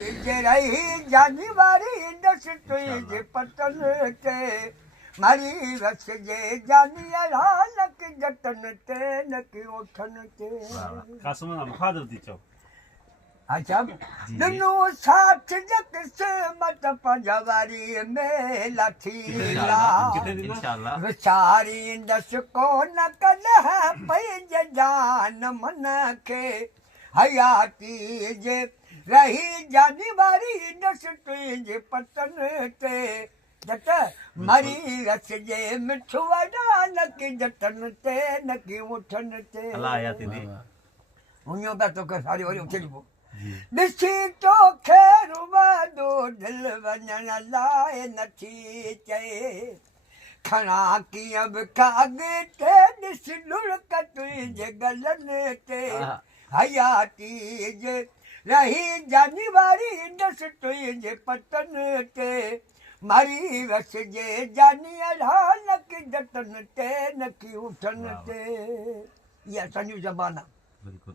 रही जानीवारी दस तुझे पतन ते मारी रस जे जानिया नक जतन ते नक उठन ते 가슴은 아마 화도 있죠. अच्छा दुनू साथ जक से मत पंजवारी में लठीला इंशाल्लाह विचारी दस को न कल है पैज जान मन के हयाती जे रही जानीवारी दस तुझे पतन ते जट मरी रस जे मिठुआ नक जतन ते नक उठन ते अल्लाह आयात दी उन्यों पे तो कर सारी और उठे लिबो दिसी तो खेरु दो दिल वञण लाइ नथी चए खणा कीअं बि काॻे ते ॾिस लुड़क तुंहिंजे गलनि ते हयाती जे रही जानीवारी ॾस तुंहिंजे पतन ते मरी रस जे जानी नक जतन ते नकी उठन ते इहा असांजी ज़बान आहे बिल्कुल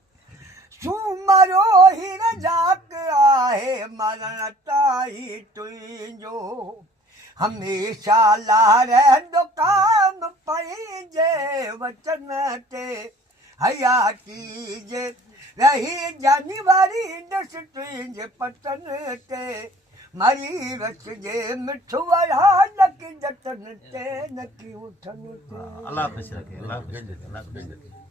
सूमरो ही रजाक आहे मरण ताई तुंहिंजो हमेशा लारंदो काम पंहिंजे वचन ते हयाती जे रही जानीवारी ॾस तुंहिंजे पतन ते मरी रस जे मिठुआ नक जतन ते नकी उठन ते अल्लाह खुश रखे अल्लाह खुश रखे अल्लाह खुश रखे